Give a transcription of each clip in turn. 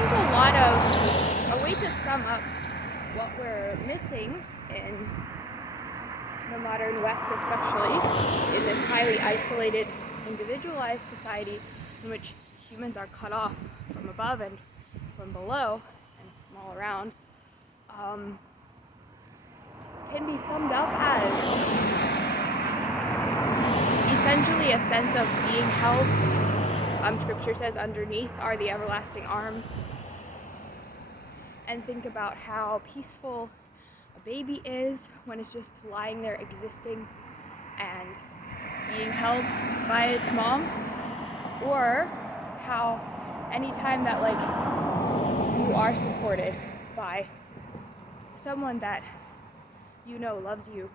think a way to sum up what we're missing in the modern West, especially in this highly isolated, individualized society in which humans are cut off from above and from below and from all around, can be summed up as essentially a sense of being held. Scripture says underneath are the everlasting arms. And think about how peaceful a baby is when it's just lying there existing and being held by its mom. Or how anytime that you are supported by someone that you know loves you,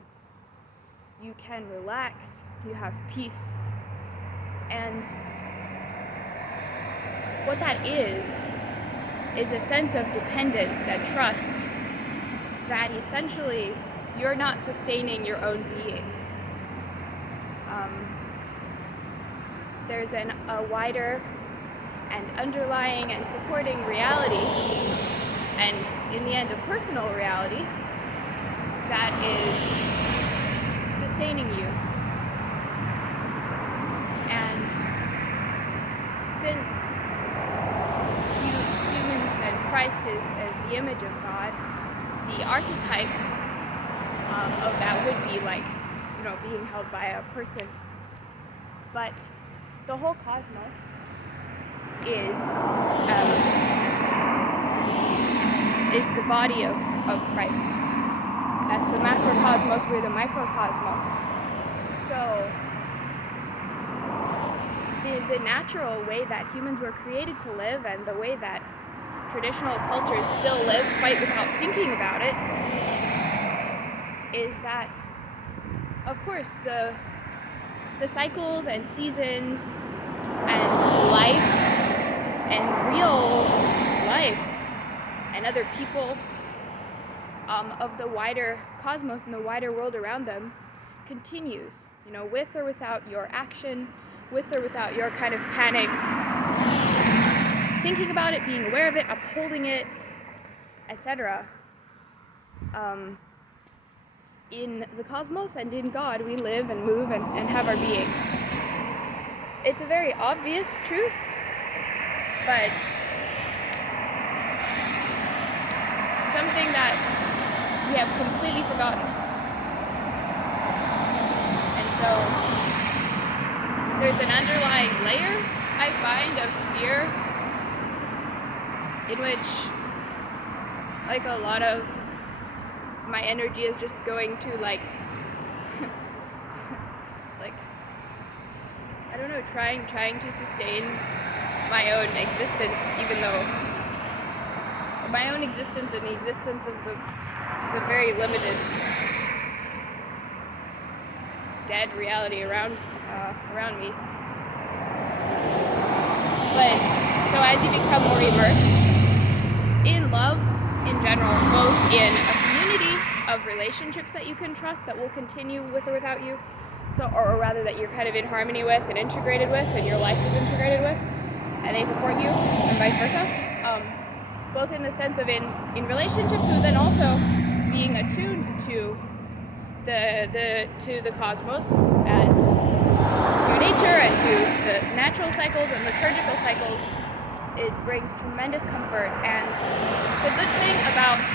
you can relax, you have peace. And what that is a sense of dependence and trust that essentially you're not sustaining your own being. There's a wider and underlying and supporting reality, and in the end a personal reality, that is sustaining you. And since humans and Christ is the image of God, the archetype of that would be being held by a person. But the whole cosmos is the body of Christ. That's the macrocosmos, we're the microcosmos. So the natural way that humans were created to live, and the way that traditional cultures still live quite without thinking about it, is that, of course, the cycles and seasons and life and real life and other people of the wider cosmos and the wider world around them continues, with or without your action, with or without your kind of panicked thinking about it, being aware of it, upholding it, etc. In the cosmos and in God, we live and move and have our being. It's a very obvious truth, but something that we have completely forgotten. And so there's an underlying layer, I find, of fear in which a lot of my energy is just going to I don't know, trying to sustain my own existence, even though my own existence and the existence of the very limited dead reality around me. But so as you become more immersed in love in general, both in a community of relationships that you can trust that will continue with or without you, or rather that you're kind of in harmony with and integrated with, and your life is integrated with, and they support you, and vice versa. Both in the sense of in relationships, but then also being attuned to the cosmos and to nature and to the natural cycles and liturgical cycles. It brings tremendous comfort, and the good thing about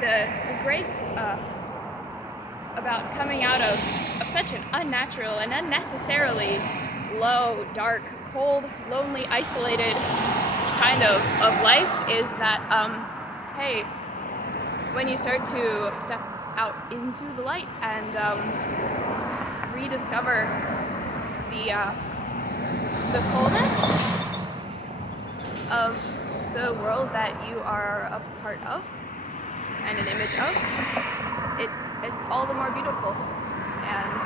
the grace about coming out of such an unnatural and unnecessarily low, dark, cold, lonely, isolated kind of life is that, hey, when you start to step out into the light and rediscover the fullness of the world that you are a part of and an image of, it's all the more beautiful and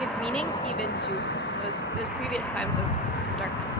gives meaning even to those previous times of darkness.